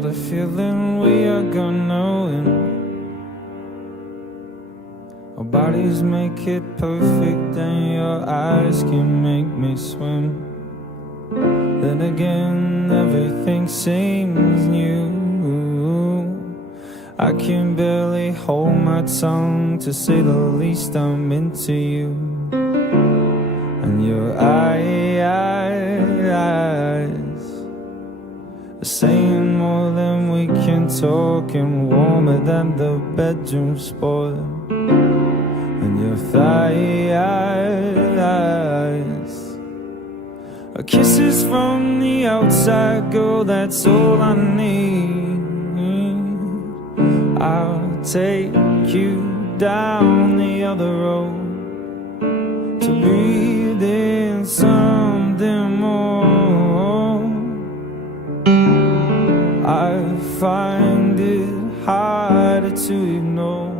got a feeling we are gonna win. Our bodies make it perfect and your eyes can make me swim. Then again, everything seems new. I can barely hold my tongue, to say the least. I'm into you. And your eyes are saying more than we can talk, and warmer than the bedroom sport. And your thighs are kisses from the outside, girl, that's all I need. I'll take you down the other road to breathe in something more. I find it harder to ignore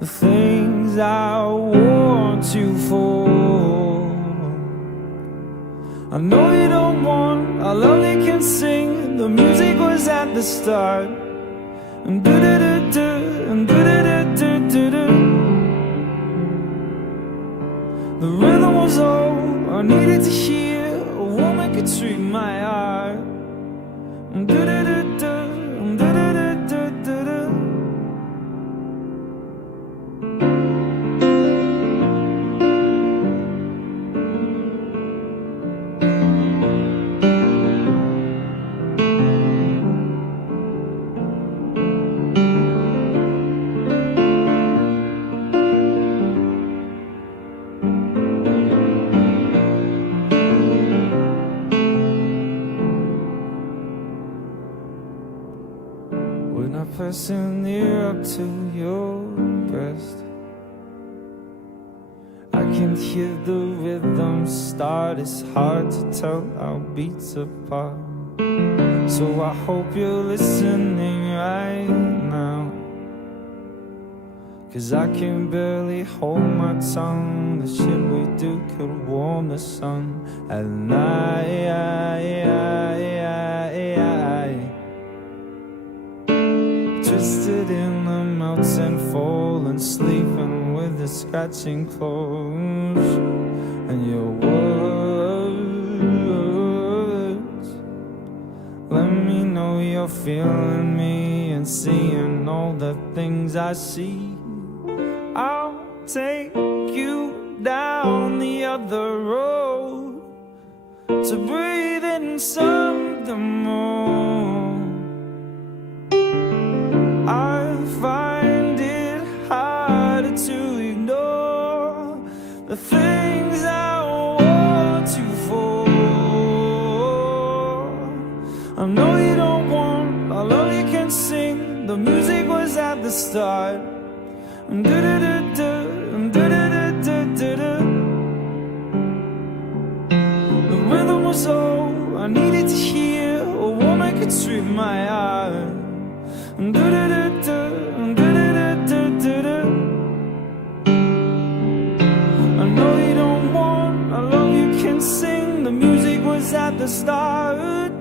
the things I want you for. I know you don't want all only can sing. The music was at the start. And do-do-do-do, and do-do-do-do-do-do. The rhythm was all I needed to hear. A woman could treat my heart. And do-do-do-do, and do-do-do-do-do-do. When I press an ear up to your breast, I can hear the rhythm start. It's hard to tell our beats apart. So I hope you're listening right now, 'cause I can barely hold my tongue. The shit we do could warm the sun at night. Twisted in the mountain, falling, sleeping with the scratching clothes. And your words let me know you're feeling me and seeing all the things I see. I'll take you down the other road to breathe in something more. I find it harder to ignore the things I want you for. I know you don't want all you can sing. The music was at the start. Do-do-do-do, do-do-do-do-do-do. The rhythm was all I needed to hear. A woman could treat my heart. Do-do-do-do, do-do-do-do-do-do. I know you don't want all you can sing. The music was at the start.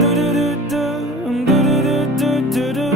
Do-do-do-do, do-do-do-do-do-do.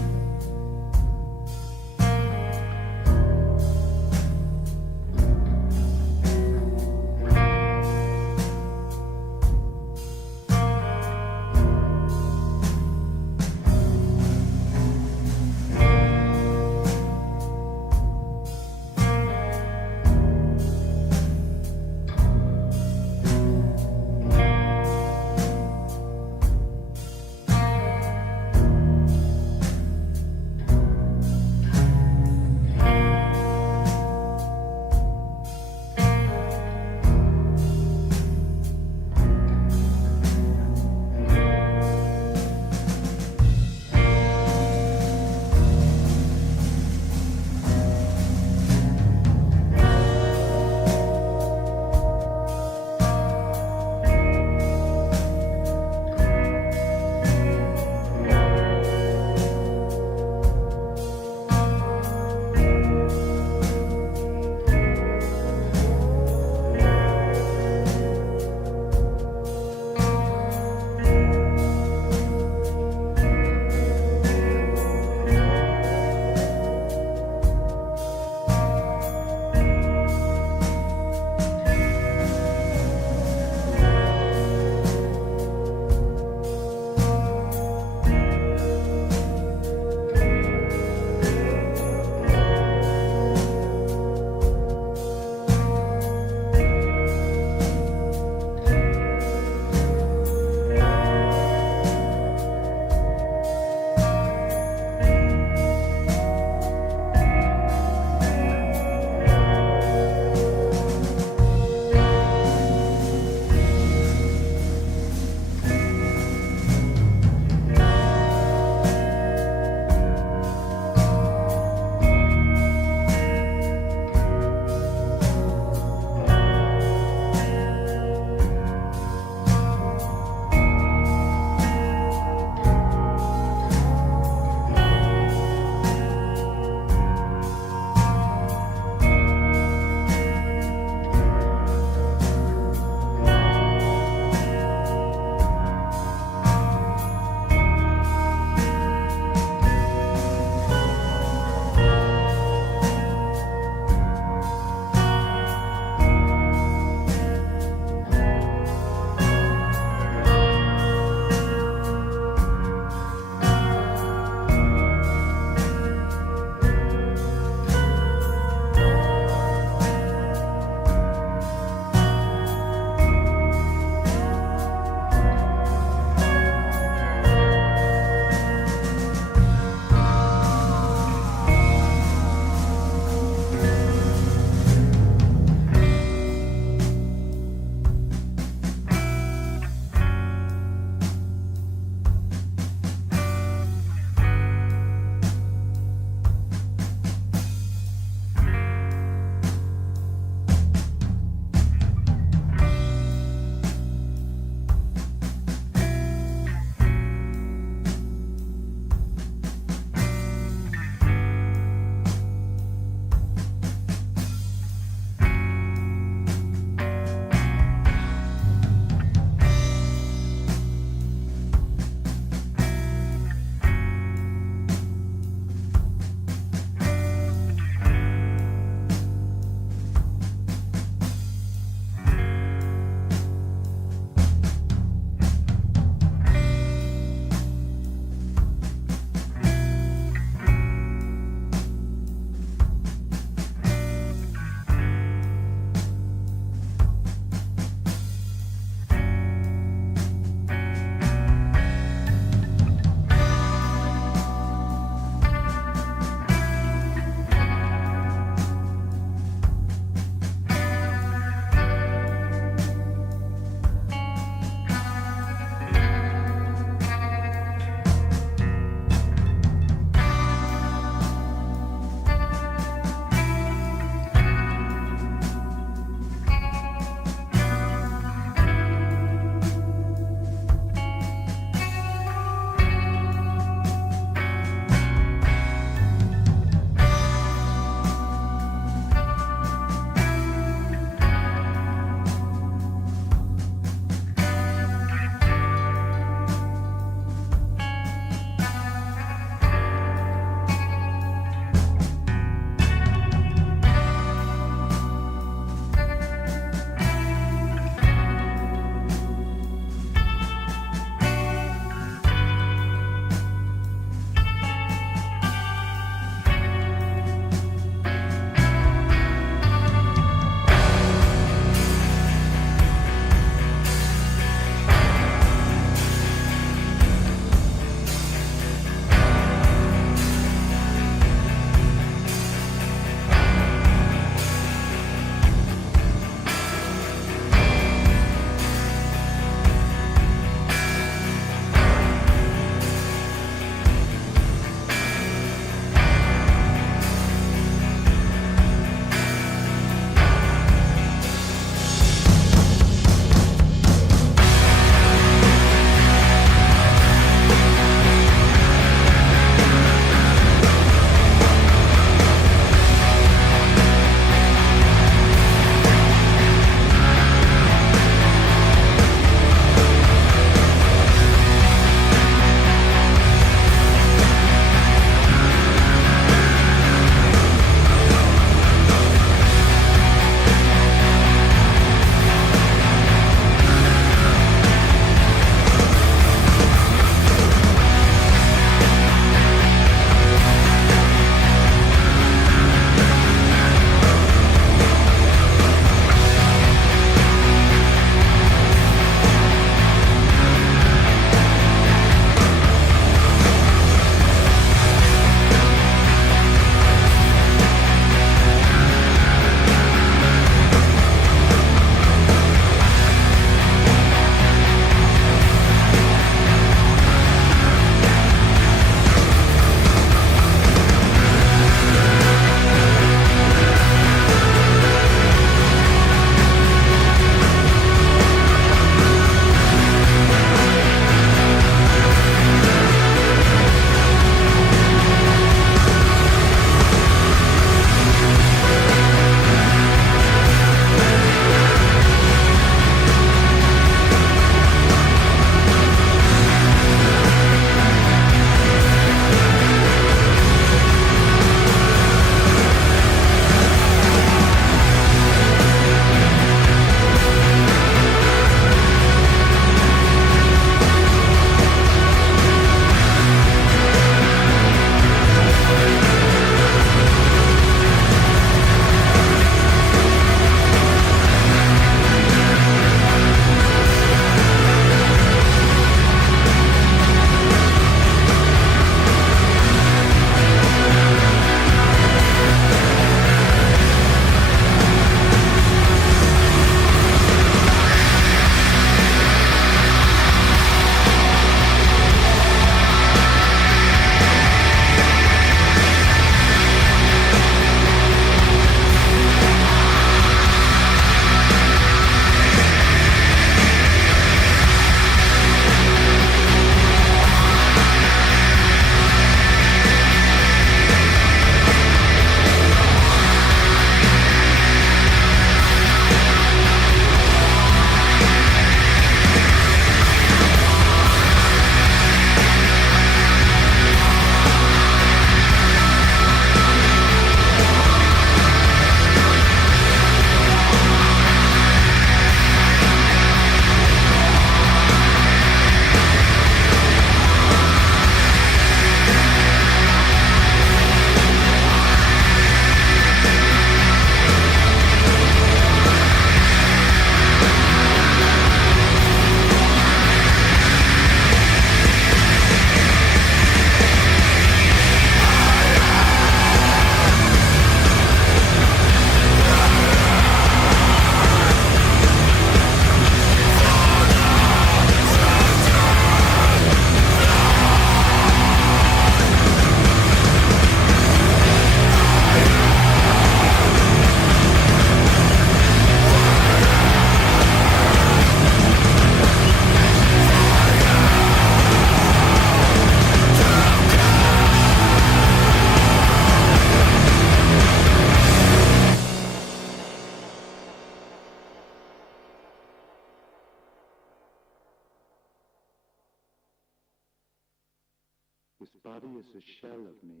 body is a shell of me,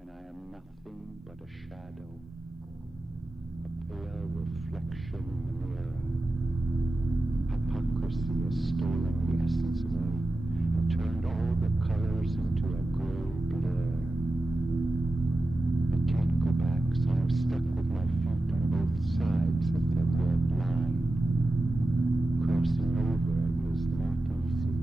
and I am nothing but a shadow, a pale reflection in the mirror. Hypocrisy has stolen the essence of me and turned all the colors into a gray blur. I can't go back, so I'm stuck with my feet on both sides of the red line. Crossing over is not easy.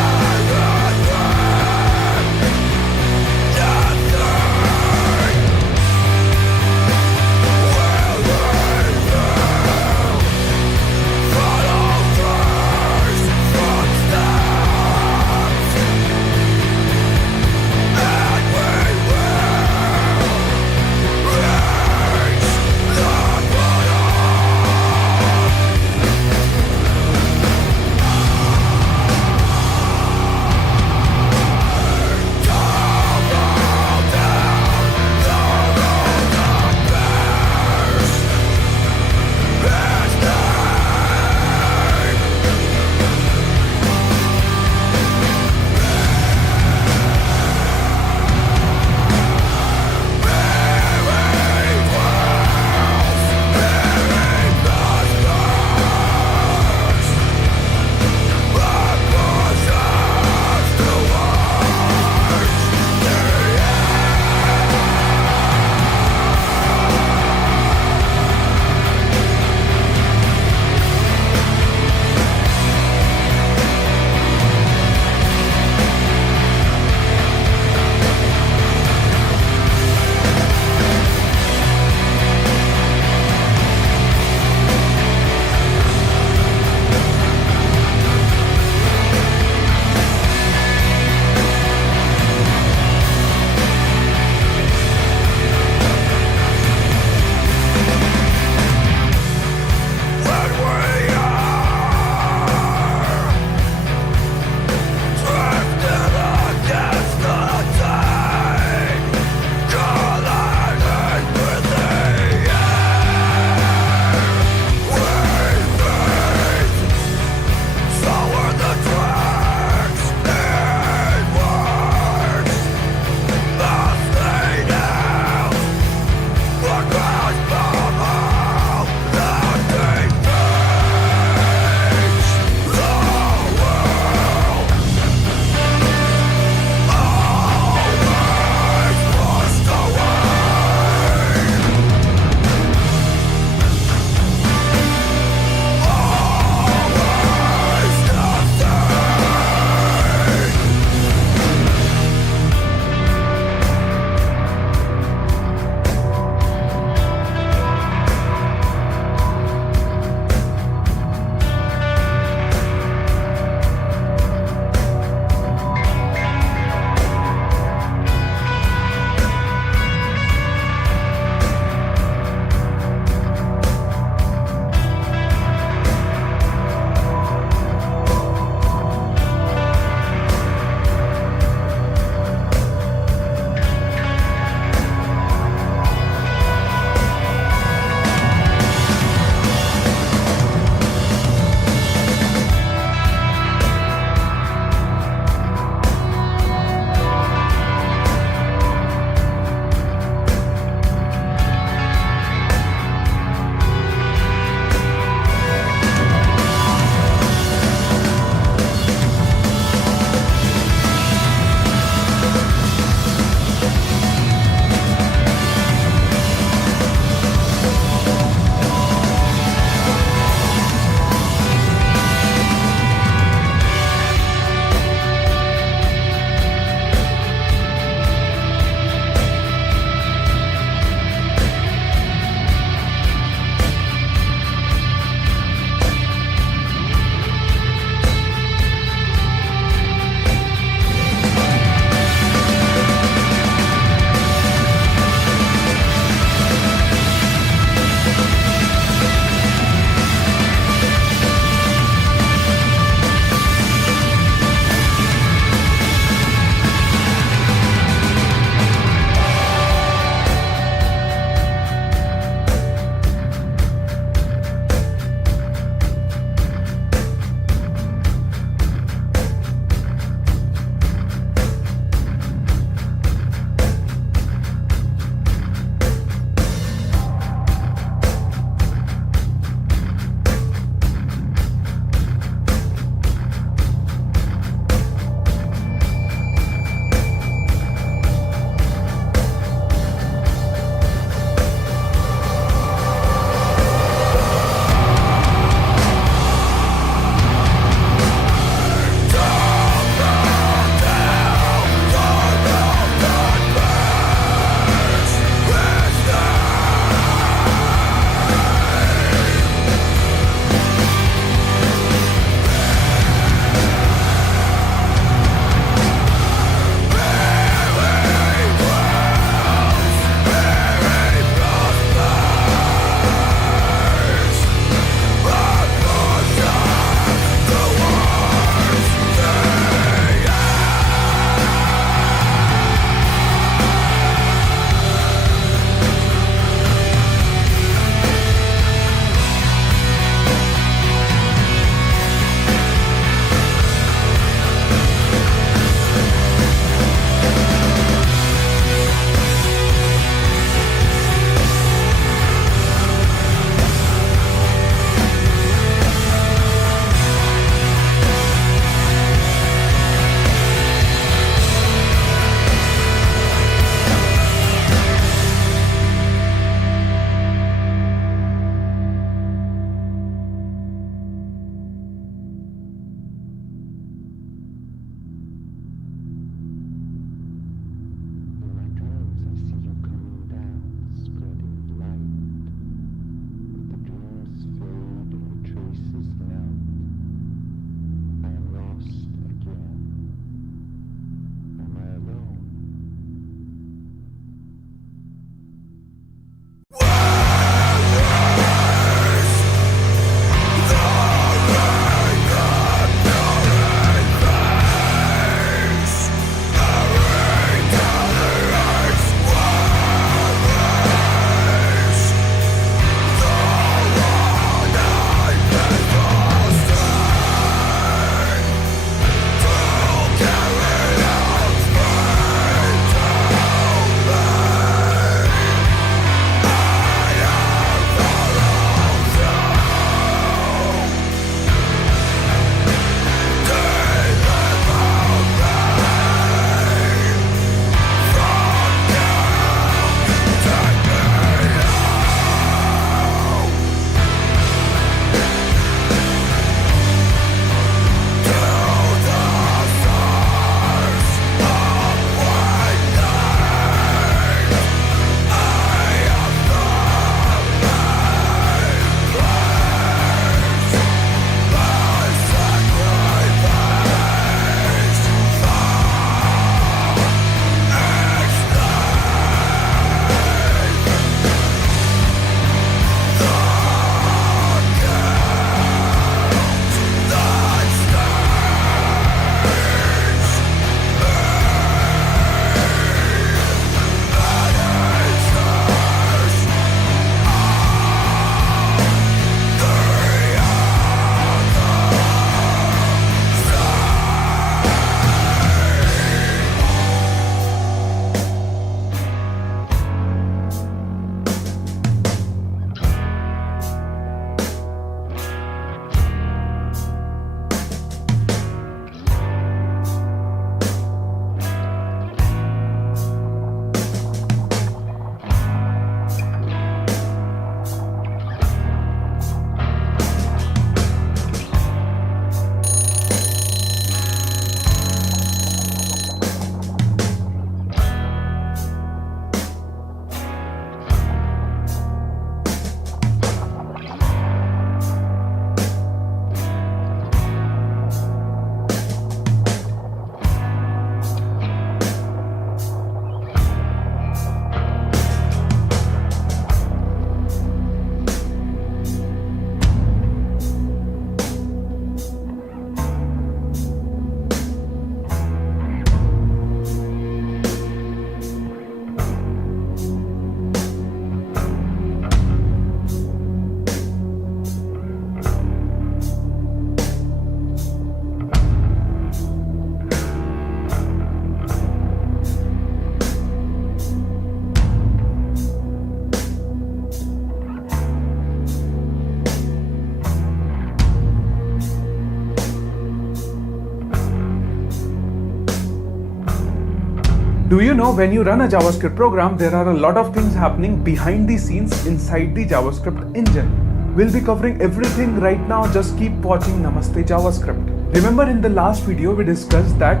Do you know when you run a JavaScript program, there are a lot of things happening behind the scenes inside the JavaScript engine. We'll be covering everything right now, just keep watching Namaste JavaScript. Remember in the last video we discussed that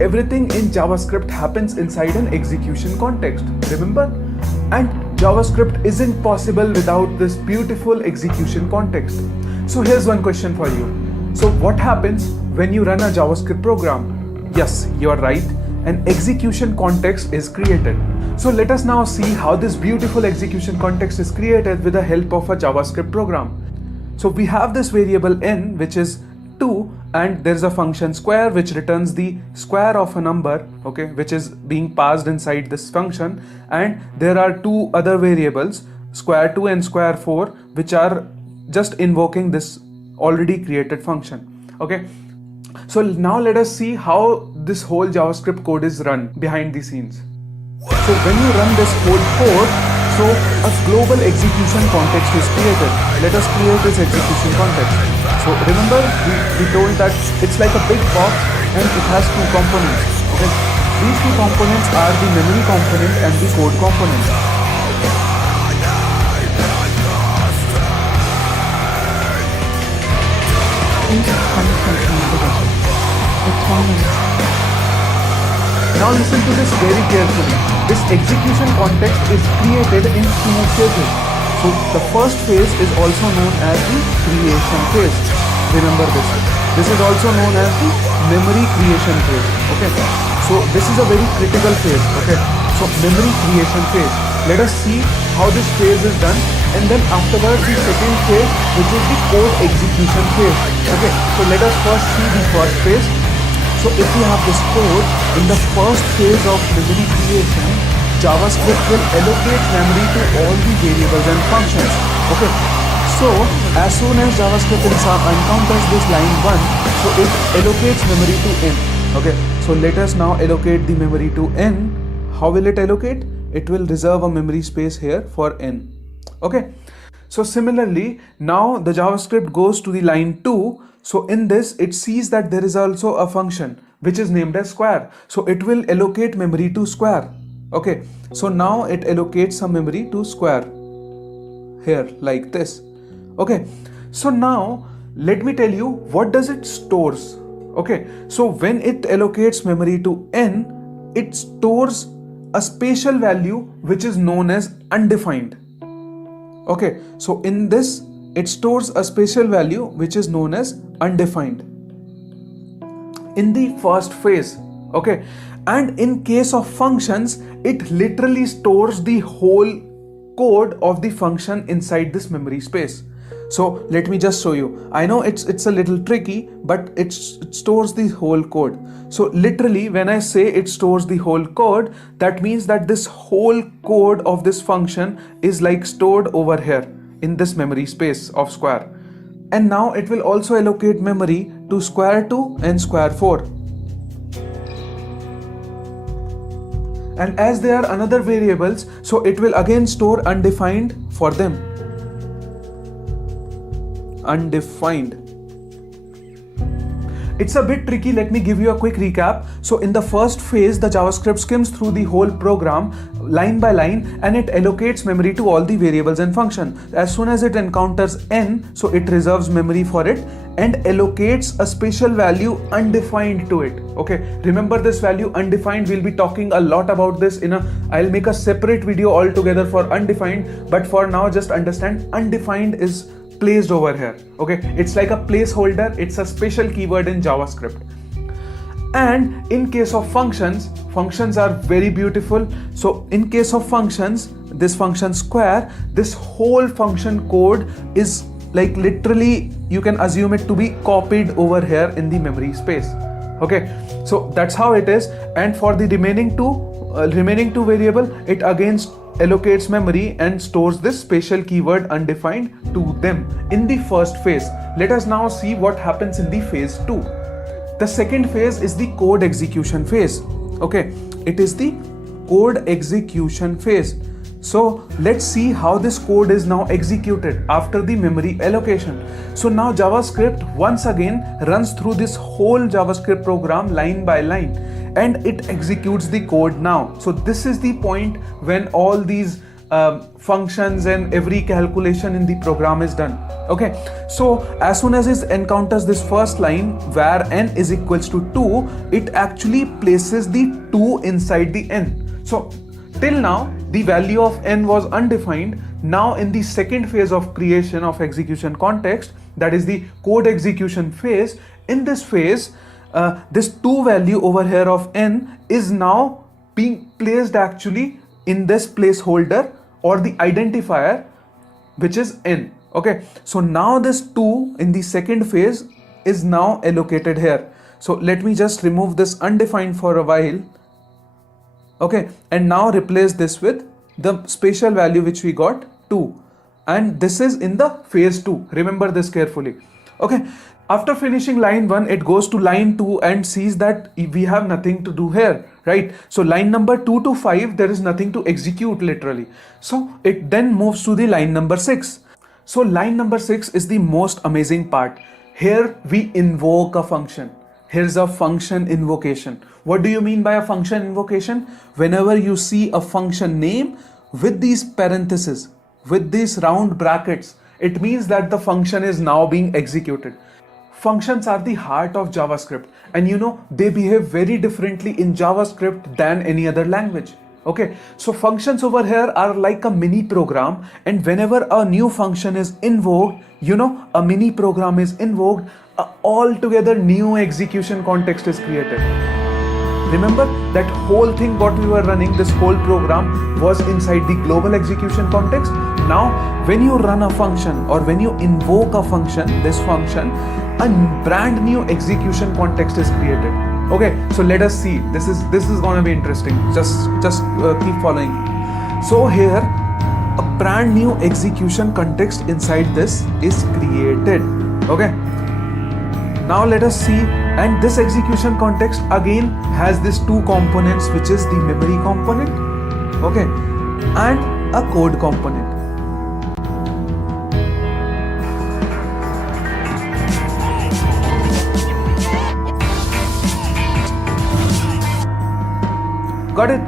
everything in JavaScript happens inside an execution context, remember? And JavaScript isn't possible without this beautiful execution context. So here's one question for you. So what happens when you run a JavaScript program? Yes, you're right, an execution context is created. So let us now see how this beautiful execution context is created with the help of a JavaScript program. So we have this variable n, which is 2, and there's a function square which returns the square of a number, okay, which is being passed inside this function, and there are two other variables, square2 and square4, which are just invoking this already created function. Okay, so now let us see how this whole JavaScript code is run behind the scenes. So when you run this whole code, so a global execution context is created. Let us create this execution context. So remember, we told that it's like a big box and it has two components. Okay, these two components are the memory component and the code component. Now listen to this very carefully. This execution context is created in two phases. So the first phase is also known as the creation phase. Remember this. This is also known as the memory creation phase. Okay. So this is a very critical phase. Okay. So memory creation phase. Let us see how this phase is done, and then afterwards the second phase, which is the code execution phase. Okay. So let us first see the first phase. So if we have this code, in the first phase of memory creation, JavaScript will allocate memory to all the variables and functions. Okay. So as soon as JavaScript encounters this line 1, so it allocates memory to n. Okay. So let us now allocate the memory to n. How will it allocate? It will reserve a memory space here for n. Okay. So similarly, now the JavaScript goes to the line 2. So in this, it sees that there is also a function which is named as square. So it will allocate memory to square. Okay. So now it allocates some memory to square here like this. Okay. So now let me tell you what does it stores. Okay. So when it allocates memory to n, it stores a spatial value which is known as undefined. Okay. So in this, it stores a spatial value which is known as undefined in the first phase. Okay, and in case of functions, it literally stores the whole code of the function inside this memory space. So let me just show you. I know it's a little tricky, but it stores the whole code. So literally when I say it stores the whole code, that means that this whole code of this function is like stored over here in this memory space of square. And now it will also allocate memory to square2 and square4. And as they are another variables, so it will again store undefined for them. Undefined. It's a bit tricky, let me give you a quick recap. So in the first phase, the JavaScript skims through the whole program line by line and it allocates memory to all the variables and functions. As soon as it encounters n, so it reserves memory for it and allocates a special value undefined to it. Okay, remember this value undefined, we'll be talking a lot about this I'll make a separate video altogether for undefined, but for now just understand undefined is placed over here. Okay, it's like a placeholder, it's a special keyword in JavaScript. And in case of functions are very beautiful. So in case of functions, this function square, this whole function code is like literally you can assume it to be copied over here in the memory space. Okay, so that's how it is. And for the remaining two variable, it again allocates memory and stores this special keyword undefined to them in the first phase. Let us now see what happens in the phase 2. The second phase is the code execution phase. Okay, it is the code execution phase. So let's see how this code is now executed after the memory allocation. So now JavaScript once again runs through this whole JavaScript program line by line, and it executes the code now. So this is the point when all these functions and every calculation in the program is done. Okay, so as soon as it encounters this first line where n is equals to 2, it actually places the 2 inside the n. So till now the value of n was undefined. Now in the second phase of creation of execution context, that is the code execution phase, in this phase this 2 value over here of n is now being placed actually in this placeholder or the identifier, which is n. Okay, so now this 2 in the second phase is now allocated here. So let me just remove this undefined for a while. Okay, and now replace this with the spatial value which we got, 2, and this is in the phase 2. Remember this carefully. Okay, after finishing line 1, it goes to line 2 and sees that we have nothing to do here, right? So line number 2 to 5, there is nothing to execute literally. So it then moves to the line number 6. So line number 6 is the most amazing part. Here we invoke a function. Here's a function invocation. What do you mean by a function invocation? Whenever you see a function name with these parentheses, with these round brackets, it means that the function is now being executed. Functions are the heart of JavaScript, and you know they behave very differently in JavaScript than any other language. Okay, so functions over here are like a mini program, and whenever a new function is invoked, you know, a mini program is invoked, a altogether new execution context is created. Remember that whole thing what we were running, this whole program was inside the global execution context. Now when you run a function or when you invoke a function, this function, a brand new execution context is created. Okay, so let us see. This is gonna be interesting. Just keep following. So here a brand new execution context inside this is created. Okay, now let us see. And this execution context again has these 2 components, which is the memory component, okay, and a code component. Got it?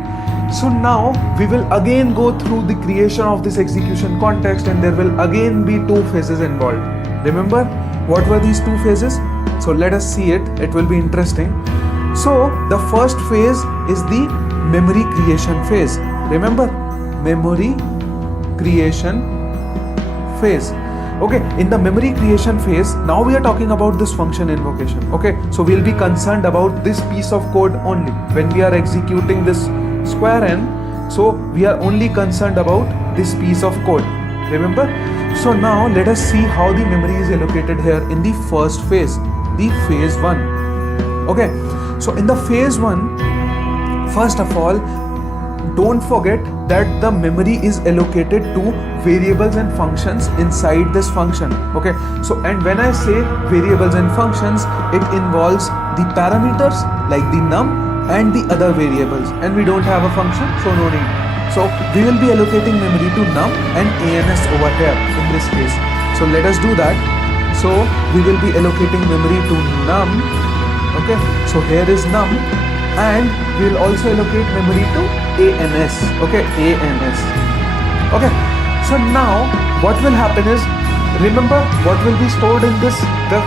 So now we will again go through the creation of this execution context, and there will again be 2 phases involved. Remember what were these 2 phases? So let us see it. It will be interesting. So the first phase is the memory creation phase. Remember, memory creation phase. Okay, in the memory creation phase, now we are talking about this function invocation. Okay, so we'll be concerned about this piece of code only when we are executing this square n. So we are only concerned about this piece of code. Remember? So now let us see how the memory is allocated here in the first phase, the phase 1. Okay, so in the phase 1, first of all, don't forget that the memory is allocated to variables and functions inside this function. Okay, so and when I say variables and functions, it involves the parameters like the num and the other variables, and we don't have a function, so no need. So we will be allocating memory to num and ans over here in this case. So let us do that. So we will be allocating memory to num. Okay, so here is num, and we will also allocate memory to ans. Okay, ans. Okay, so now what will happen is, remember what will be stored in this, the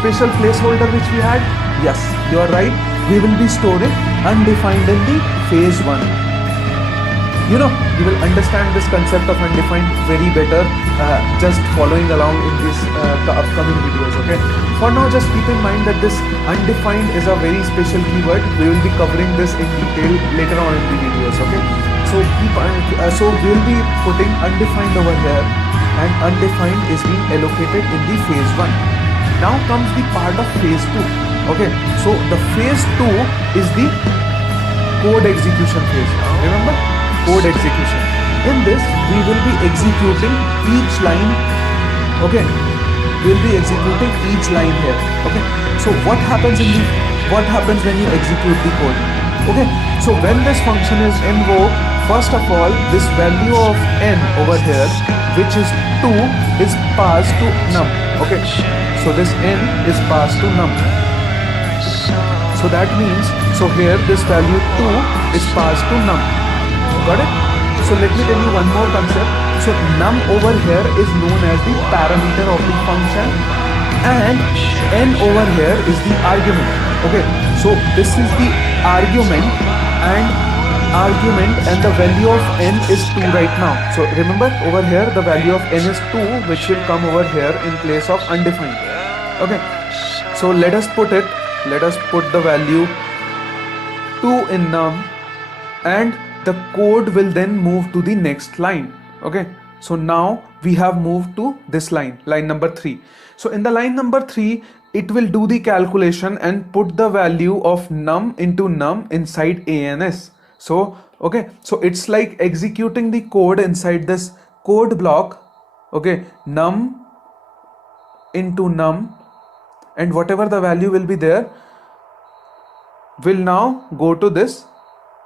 special placeholder which we had? Yes, you are right. We will be storing undefined in the phase 1. You know, you will understand this concept of undefined very better just following along in these upcoming videos. Okay, for now just keep in mind that this undefined is a very special keyword. We will be covering this in detail later on in the videos. Okay, so so we will be putting undefined over here, and undefined is being allocated in the phase 1. Now comes the part of phase 2. Okay, so the phase 2 is the code execution phase. Remember, code execution. In this we will be executing each line. Okay, we will be executing each line here. Okay, so what happens when you execute the code? Okay, so when this function is invoked, first of all, this value of n over here, which is 2, is passed to num. Okay, so this n is passed to num. So that means So here this value 2 is passed to num. Got it? So let me tell you one more concept. So num over here is known as the parameter of the function, and n over here is the argument. Okay, so this is the argument, and the value of n is 2 right now. So remember, over here the value of n is 2, which will come over here in place of undefined. Okay, so let us put the value 2 in num, and the code will then move to the next line. Okay, so now we have moved to this line number 3. So in the line number 3, it will do the calculation and put the value of num into num inside ans. So okay, so it's like executing the code inside this code block. Okay, num into num, and whatever the value will be there will now go to this,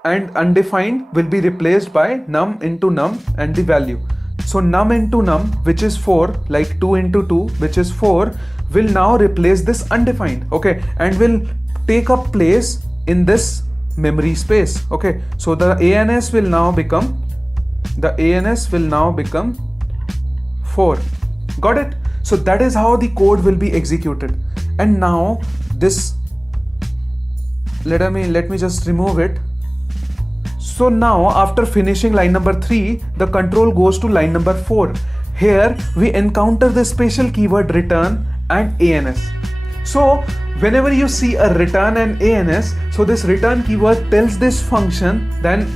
and undefined will be replaced by num into num and the value. So num into num, which is 4, like 2 into 2, which is 4, will now replace this undefined. Okay, and will take up place in this memory space. Okay, so the ans will now become 4. Got it? So that is how the code will be executed. And now this, let me just remove it. So now after finishing line number 3, the control goes to line number 4. Here we encounter the special keyword return and ans. So whenever you see a return and ans, so this return keyword tells this function, then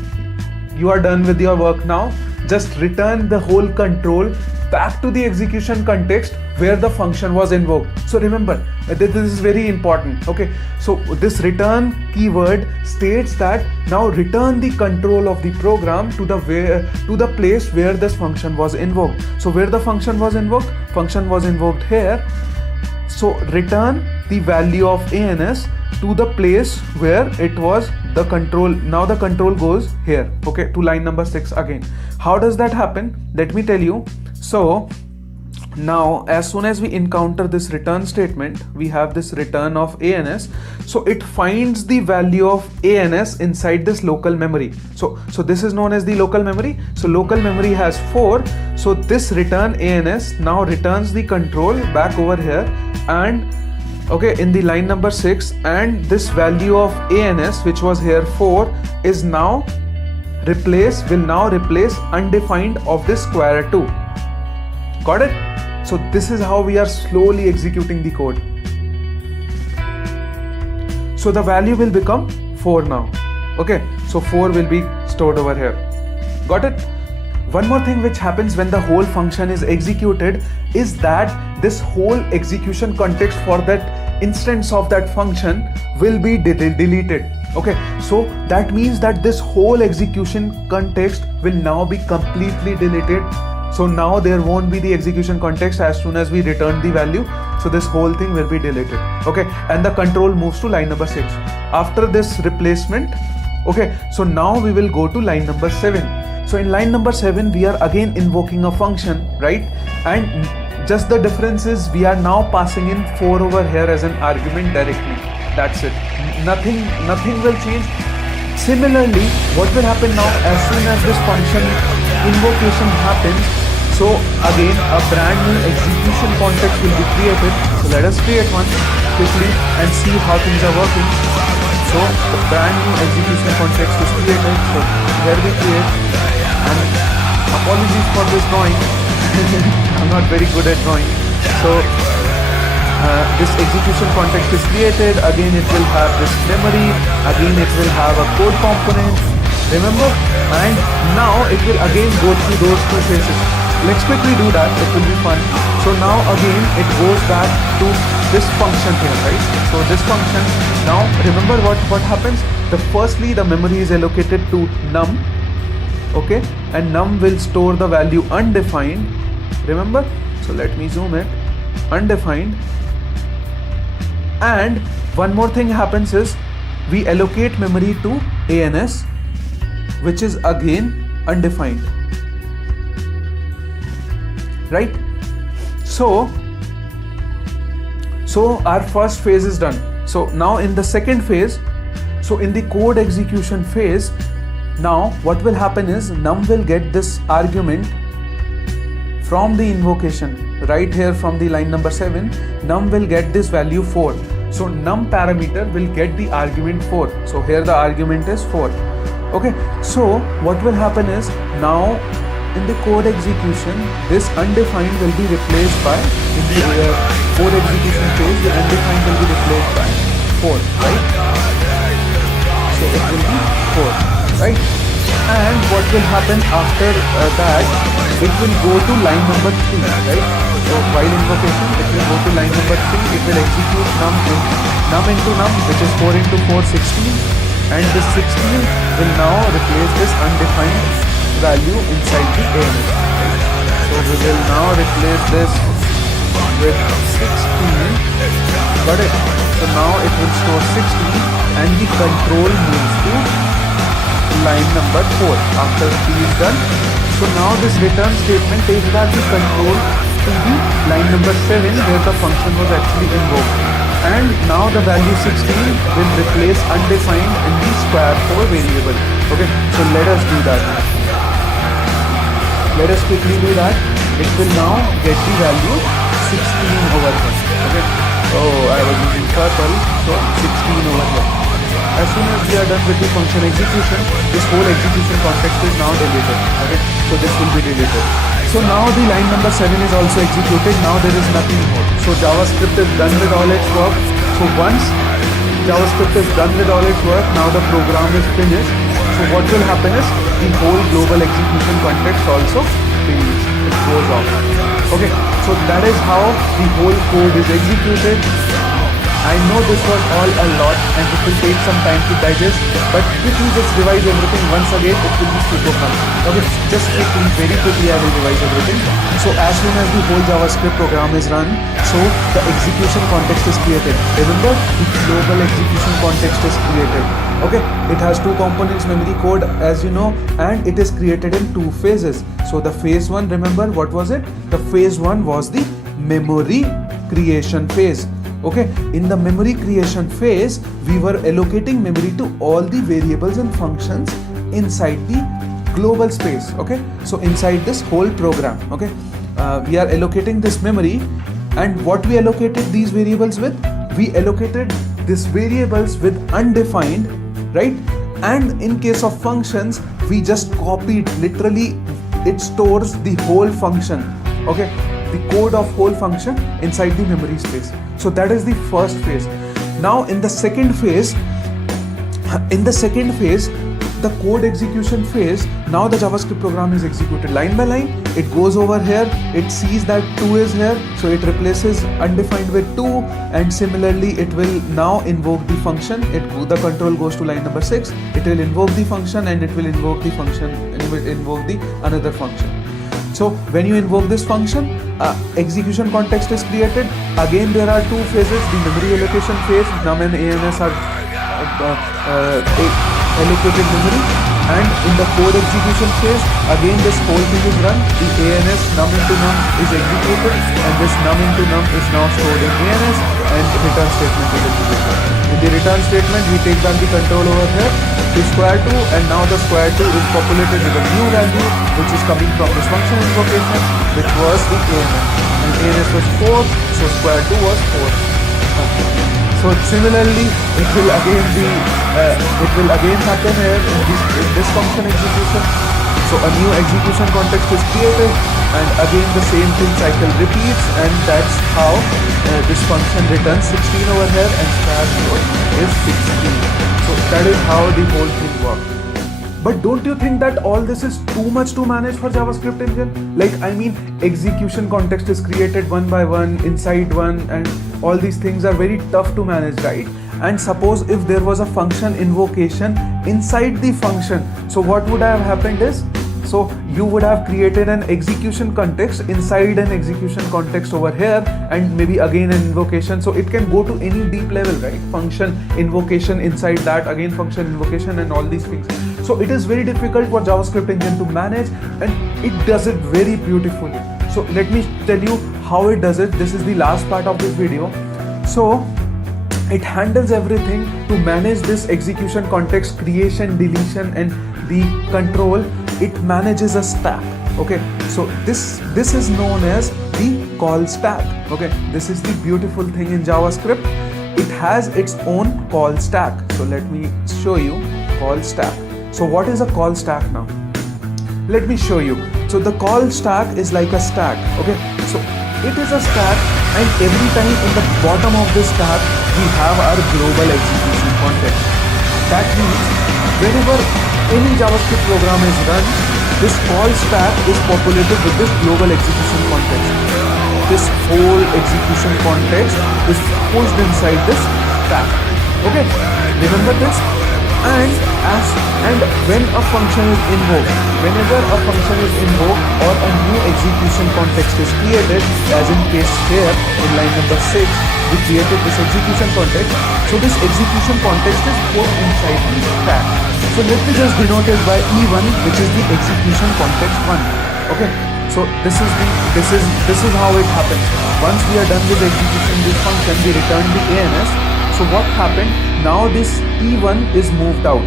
you are done with your work now. Just return the whole control back to the execution context where the function was invoked. So remember, this is very important. Okay, so this return keyword states that now return the control of the program to the place where this function was invoked. So where the function was invoked? Function was invoked here. So return the value of ans to the place where it was the control. Now the control goes here, okay, to line number 6 again. How does that happen? Let me tell you. So now as soon as we encounter this return statement, we have this return of ans. So it finds the value of ans inside this local memory. So this is known as the local memory. So local memory has 4. So this return ans now returns the control back over here, and okay, in the line number 6, and this value of ans, which was here 4, is now will now replace undefined of this square 2. Got it? So this is how we are slowly executing the code. So the value will become 4 now. Okay, so 4 will be stored over here. Got it? One more thing which happens when the whole function is executed is that this whole execution context for that instance of that function will be deleted. Okay, so that means that this whole execution context will now be completely deleted. So now there won't be the execution context as soon as we return the value. So this whole thing will be deleted. Okay, and the control moves to line number 6. After this replacement, okay, so now we will go to line number 7. So in line number 7, we are again invoking a function, right? And just the difference is we are now passing in 4 over here as an argument directly. That's it. Nothing will change. Similarly, what will happen now as soon as this function invocation happens? So again, a brand new execution context will be created. So let us create one quickly and see how things are working. So the brand new execution context is created. So here we create, and apologies for this drawing. I'm not very good at drawing. So this execution context is created. Again, it will have this memory. Again, it will have a code component. Remember? And now it will again go through those 2 phases. Let's quickly do that. It will be fun. So now again, it goes back to this function here, right? So this function, now remember what happens? Firstly, the memory is allocated to num. Okay, and num will store the value undefined. Remember? So let me zoom it. Undefined. And one more thing happens is we allocate memory to ans, which is again undefined. Right? So our first phase is done. So now in the second phase, so So in the code execution phase, now what will happen is num will get this argument from the invocation right here from the line number 7. Num will get this value 4. So num parameter will get the argument 4. So here the argument is 4. Okay, so what will happen is now in the code execution, this undefined will be replaced by, in the code execution phase, the undefined will be replaced by 4, right? So it will be 4, right? And what will happen after that, it will go to line number 3, right? So while invocation, it will go to line number 3, it will execute num into num, which is 4 into 4, 16. And this 16 will now replace this undefined value inside the ANS. So we will now replace this with 16. Got it? So now it will store 16 and the control moves to line number 4 after 3 is done. So now this return statement takes back the control to the line number 7 where the function was actually invoked. And now the value 16 will replace undefined in the square 4 variable. Okay, so let us do that. Let us quickly do that. It will now get the value 16 over here. Okay, oh, I was using purple, so 16 over here. As soon as we are done with the function execution, this whole execution context is now deleted. Okay, so this will be deleted. So now the line number 7 is also executed. Now there is nothing more. So JavaScript is done with all its work. So once JavaScript is done with all its work, now the program is finished. So what will happen is the whole global execution context also finishes. It goes off. Okay, so that is how the whole code is executed. I know this was all a lot and it will take some time to digest, but quickly just revise everything once again, it will be super fun. Okay, just quickly, very quickly I will revise everything. So as soon as the whole JavaScript program is run, so the execution context is created. Remember, the global execution context is created. Okay, it has two components, memory code as you know, and it is created in two phases. So the phase 1, remember what was it? The phase 1 was the memory creation phase. Okay, in the memory creation phase, we were allocating memory to all the variables and functions inside the global space. Okay, so inside this whole program, okay, we are allocating this memory, and what we allocated these variables with? We allocated these variables with undefined, right? And in case of functions, we just copied, literally it stores the whole function, okay, the code of whole function inside the memory space. So that is the first phase. Now in the second phase, the code execution phase, now the JavaScript program is executed line by line. It goes over here, it sees that 2 is here, so it replaces undefined with 2, and similarly it will now invoke the function. The control goes to line number 6, it will invoke the function, and it will invoke the function, and it will invoke the another function. So when you invoke this function, execution context is created. Again there are two phases, the memory allocation phase, num and ANS are allocated memory, and in the code execution phase, again this whole thing is run, the ANS num into num is executed, and this num into num is now stored in ANS, and return statement is executed. In the return statement, we take back the control over here to square 2, and now the square 2 is populated with a new value which is coming from this function invocation, which was the ANS, and ANS was 4, so square 2 was 4. Okay. So similarly, it will again happen here in this function execution. So a new execution context is created, and again the same thing cycle repeats, and that's how this function returns 16 over here, and square 4 is 16. So that is how the whole thing works. But don't you think that all this is too much to manage for JavaScript engine? Like, I mean, execution context is created one by one, inside one, and all these things are very tough to manage, right? And suppose if there was a function invocation inside the function, so what would have happened is, so you would have created an execution context inside an execution context over here, and maybe again an invocation. So it can go to any deep level, right? Function invocation inside that, again function invocation, and all these things. So it is very difficult for JavaScript engine to manage, and it does it very beautifully. So let me tell you how it does it. This is the last part of this video. So it handles everything to manage this execution context, creation, deletion, and the control. It manages a stack. Okay, so this is known as the call stack. Okay, this is the beautiful thing in JavaScript. It has its own call stack. So let me show you call stack. So what is a call stack now? Let me show you. So the call stack is like a stack. Okay, so it is a stack, and every time in the bottom of this stack we have our global execution context. That means whenever any JavaScript program is run, this call stack is populated with this global execution context. This whole execution context is pushed inside this stack. Okay, remember this? And when a function is invoked, whenever a function is invoked or a new execution context is created, as in case here in line number 6, we created this execution context. So this execution context is put inside the stack. So let me just denote it by E1, which is the execution context 1. Okay. So this is how it happens. Once we are done with the execution of this function, we return the ANS. So what happened? Now this E1 is moved out.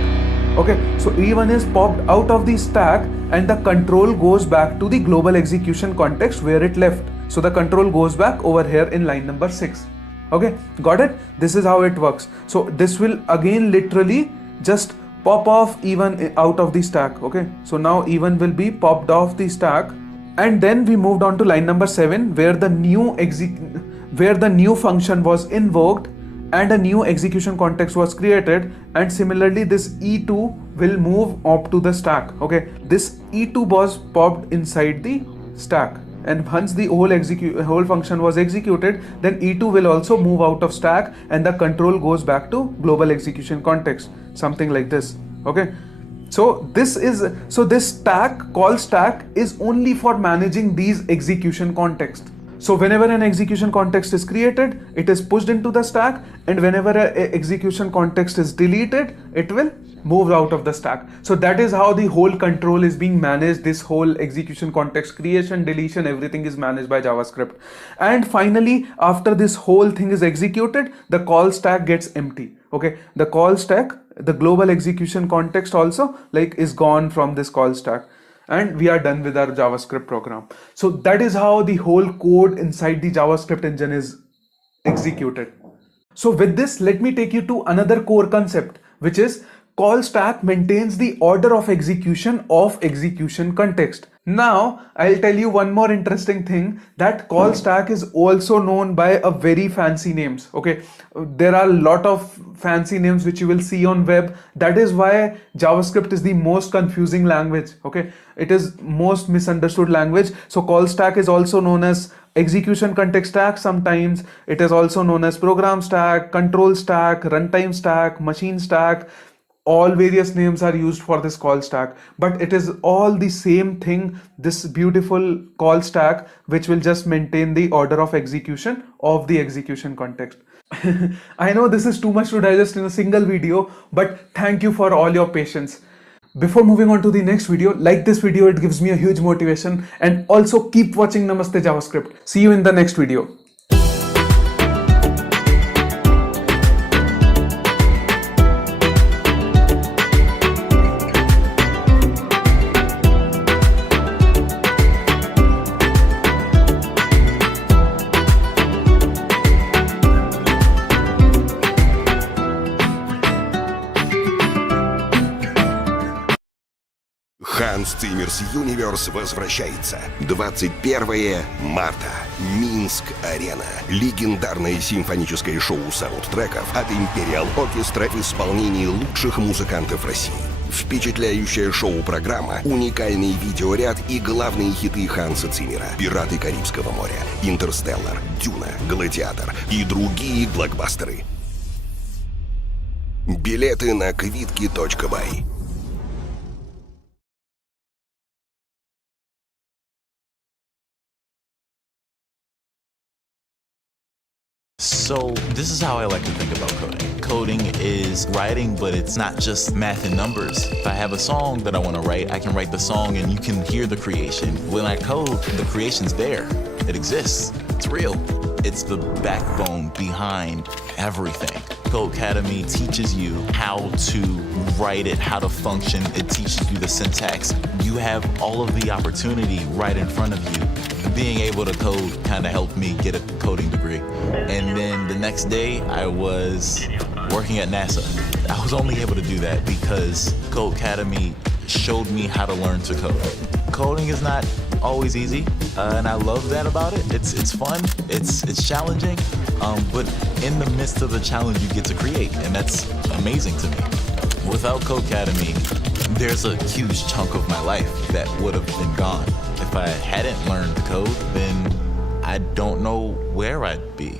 Okay, so E1 is popped out of the stack, and the control goes back to the global execution context where it left. So the control goes back over here in line number 6. Okay, got it? This is how it works. So this will again literally just pop off E1 out of the stack. Okay, so now E1 will be popped off the stack, and then we moved on to line number 7 where the new function was invoked and a new execution context was created, and similarly this E2 will move up to the stack. Okay, this E2 was popped inside the stack, and once the whole function was executed, then E2 will also move out of stack, and the control goes back to global execution context, something like this. Okay, so this stack, call stack, is only for managing these execution contexts. So whenever an execution context is created, it is pushed into the stack, and whenever an execution context is deleted, it will move out of the stack. So that is how the whole control is being managed. This whole execution context, creation, deletion, everything is managed by JavaScript. And finally, after this whole thing is executed, the call stack gets empty. Okay, the call stack, the global execution context also is gone from this call stack, and we are done with our JavaScript program. So that is how the whole code inside the JavaScript engine is executed. So with this, let me take you to another core concept, which is call stack maintains the order of execution context. Now, I'll tell you one more interesting thing, that call stack is also known by a very fancy names. Okay, there are a lot of fancy names which you will see on web. That is why JavaScript is the most confusing language. Okay, it is most misunderstood language. So call stack is also known as execution context stack. Sometimes it is also known as program stack, control stack, runtime stack, machine stack. All various names are used for this call stack, but it is all the same thing, this beautiful call stack, which will just maintain the order of execution of the execution context. I know this is too much to digest in a single video, but thank you for all your patience. Before moving on to the next video, like this video, it gives me a huge motivation, and also keep watching Namaste JavaScript. See you in the next video. Hans Zimmer's Universe возвращается. 21 марта. Минск-арена. Легендарное симфоническое шоу саундтреков от Imperial Orchestra в исполнении лучших музыкантов России. Впечатляющая шоу-программа, уникальный видеоряд и главные хиты Ханса Циммера: «Пираты Карибского моря», «Интерстеллар», «Дюна», «Гладиатор» и другие блокбастеры. Билеты на kvitki.by. So this is how I like to think about coding. Coding is writing, but it's not just math and numbers. If I have a song that I want to write, I can write the song and you can hear the creation. When I code, the creation's there. It exists. It's real. It's the backbone behind everything. Codecademy teaches you how to write it, how to function. It teaches you the syntax. You have all of the opportunity right in front of you. Being able to code kind of helped me get a coding degree. And then the next day, I was working at NASA. I was only able to do that because Codecademy showed me how to learn to code. Coding is not always easy, and I love that about it. It's fun, it's challenging, but in the midst of the challenge, you get to create, and that's amazing to me. Without Codecademy, there's a huge chunk of my life that would have been gone. If I hadn't learned the code, then I don't know where I'd be.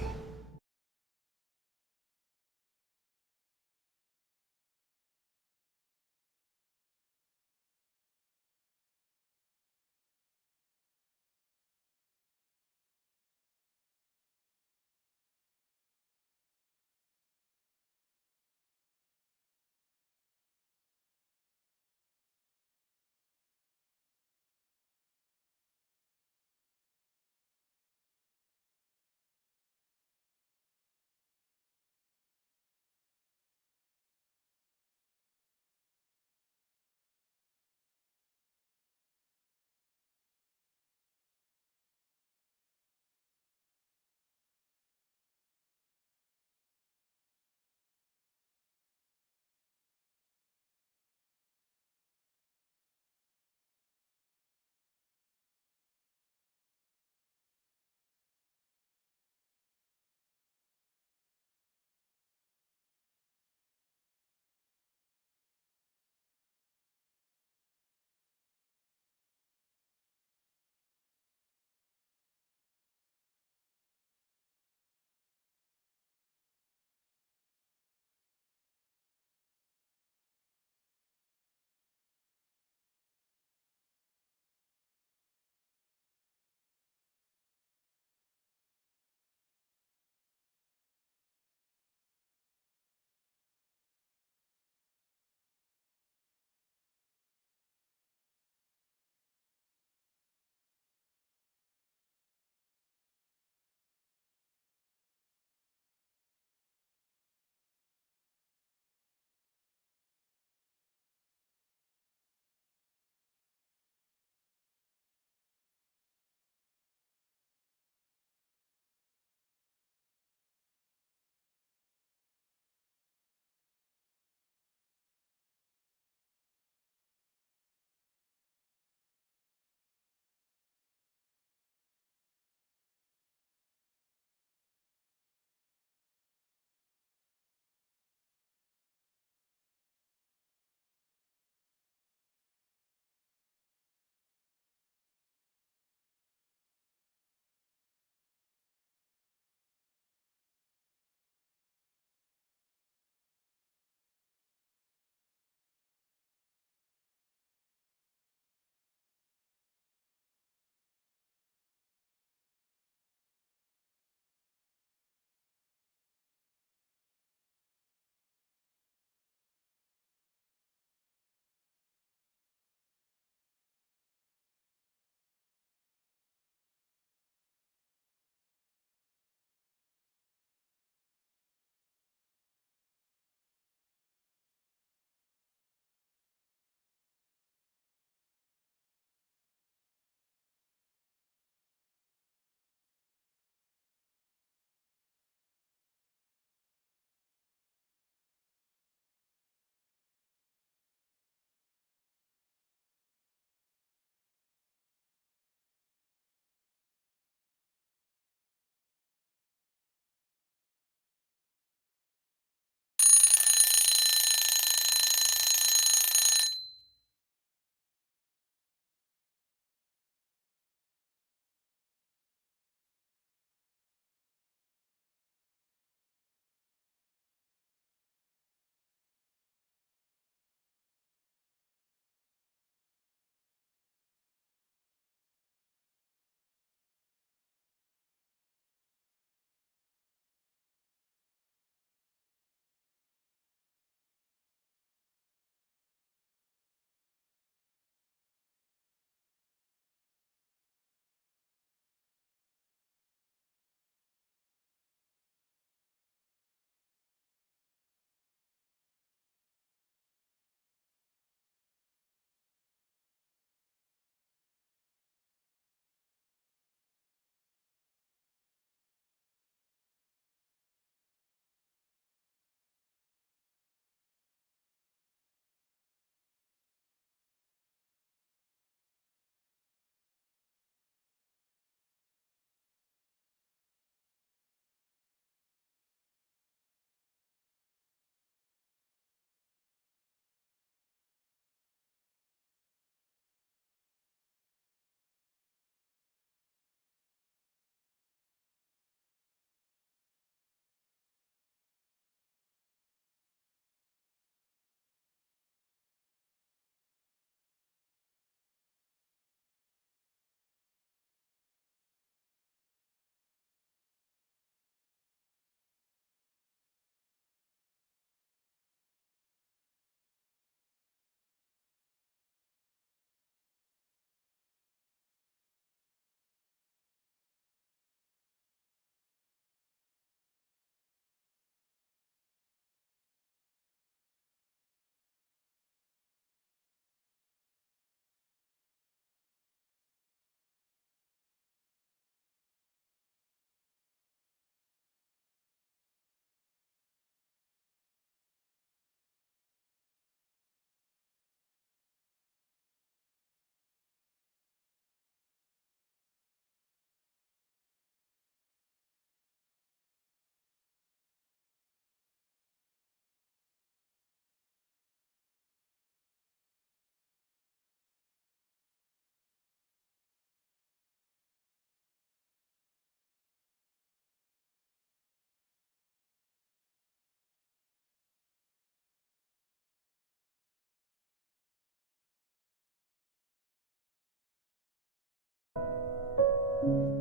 you.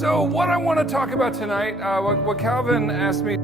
So what I want to talk about tonight, what Calvin asked me.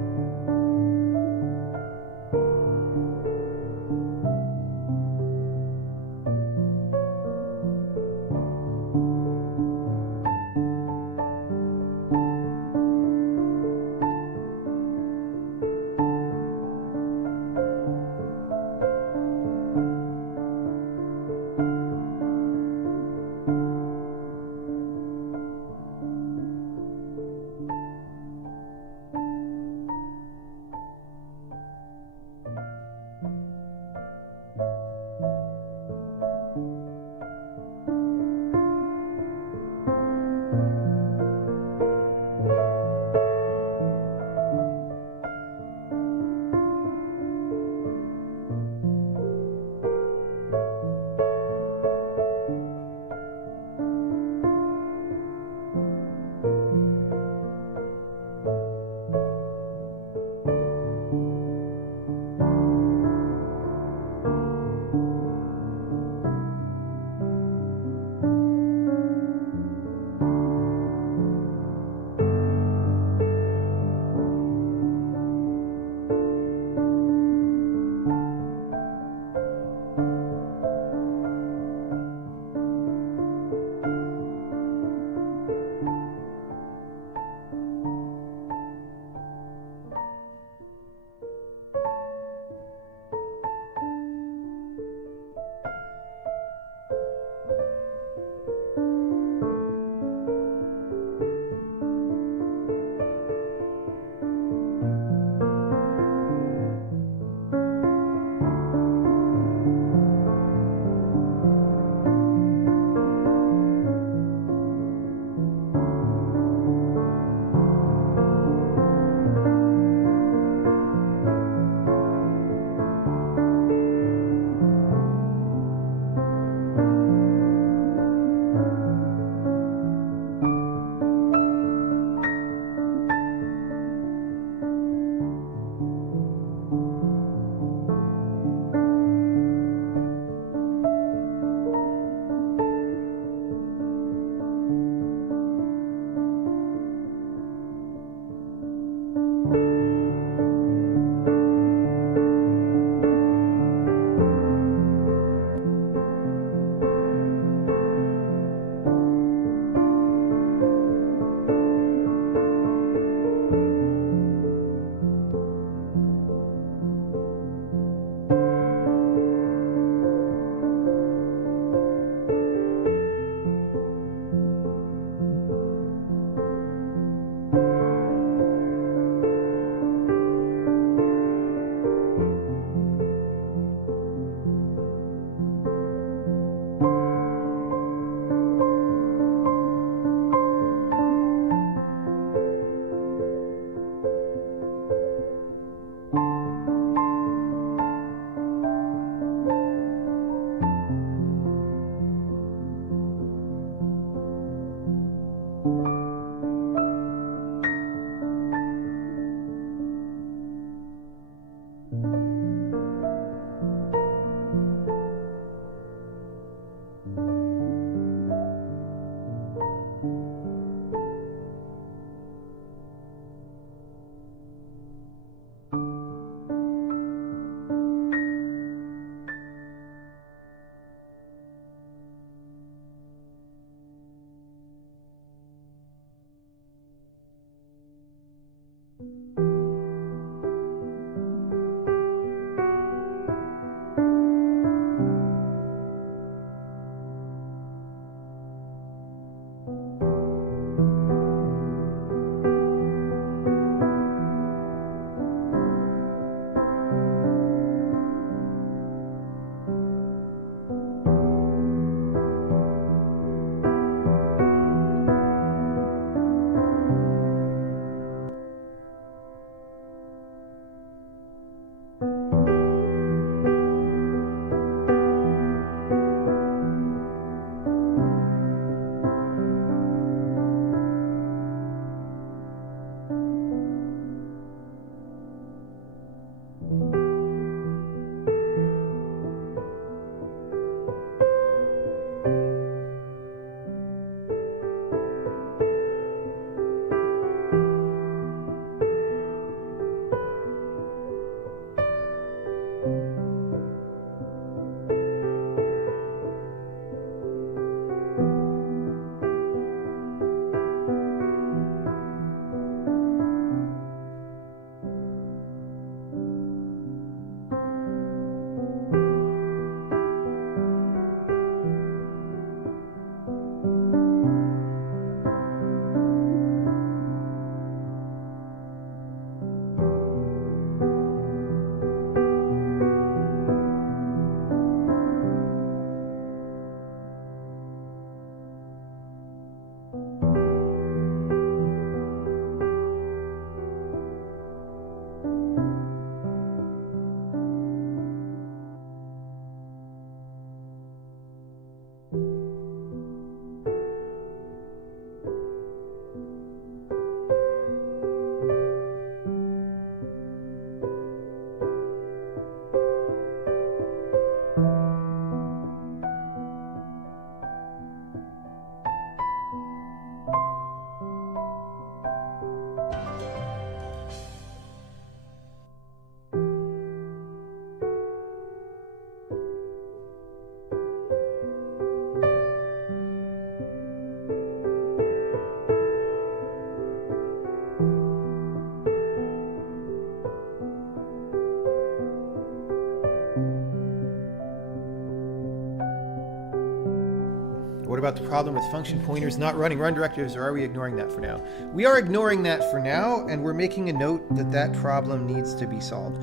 What about the problem with function pointers not running run directives, or are we ignoring that for now? We are ignoring that for now, and we're making a note that that problem needs to be solved.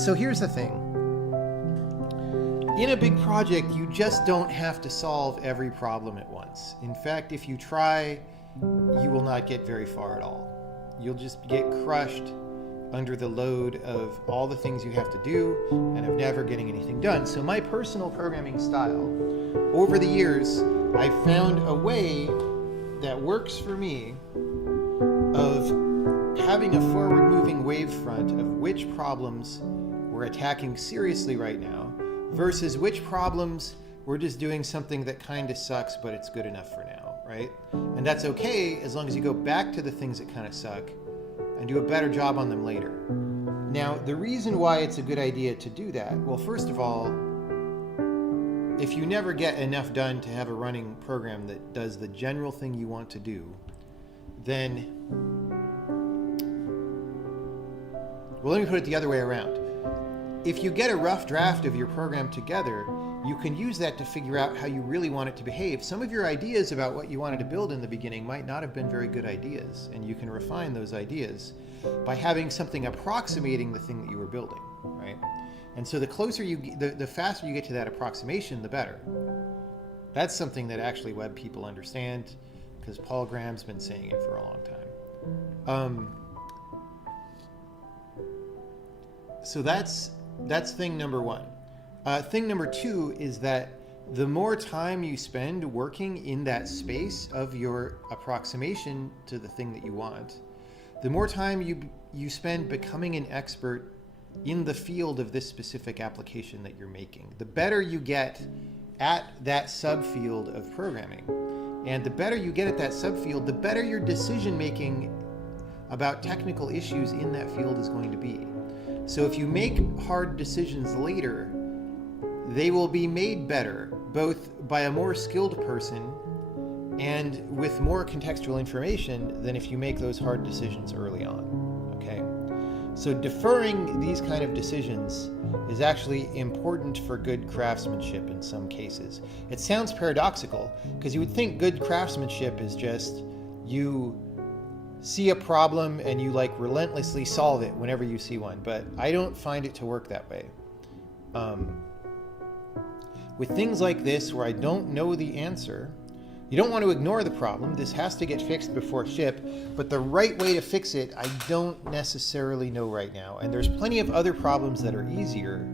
So here's the thing. In a big project, you just don't have to solve every problem at once. In fact, if you try, you will not get very far at all. You'll just get crushed under the load of all the things you have to do and of never getting anything done. So my personal programming style, over the years, I found a way that works for me of having a forward-moving wavefront of which problems we're attacking seriously right now versus which problems we're just doing something that kind of sucks, but it's good enough for now, right? And that's okay as long as you go back to the things that kind of suck and do a better job on them later. Now, the reason why it's a good idea to do that, well, first of all, if you never get enough done to have a running program that does the general thing you want to do, then, well, let me put it the other way around. If you get a rough draft of your program together, you can use that to figure out how you really want it to behave. Some of your ideas about what you wanted to build in the beginning might not have been very good ideas, and you can refine those ideas by having something approximating the thing that you were building, right? And so the closer the faster you get to that approximation, the better. That's something that actually web people understand, because Paul Graham's been saying it for a long time. So that's thing number one. Thing number two is that the more time you spend working in that space of your approximation to the thing that you want, the more time you spend becoming an expert in the field of this specific application that you're making. The better you get at that subfield of programming. And the better you get at that subfield, the better your decision making about technical issues in that field is going to be. So if you make hard decisions later, they will be made better, both by a more skilled person and with more contextual information than if you make those hard decisions early on, okay? So deferring these kind of decisions is actually important for good craftsmanship in some cases. It sounds paradoxical, because you would think good craftsmanship is just you see a problem and you like relentlessly solve it whenever you see one, but I don't find it to work that way. With things like this where I don't know the answer, you don't want to ignore the problem. This has to get fixed before ship, but the right way to fix it, I don't necessarily know right now. And there's plenty of other problems that are easier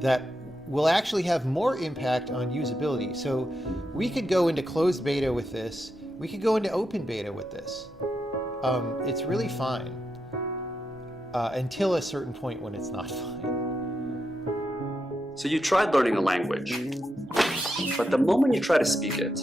that will actually have more impact on usability. So we could go into closed beta with this. We could go into open beta with this. It's really fine until a certain point when it's not fine. So you tried learning a language, but the moment you try to speak it,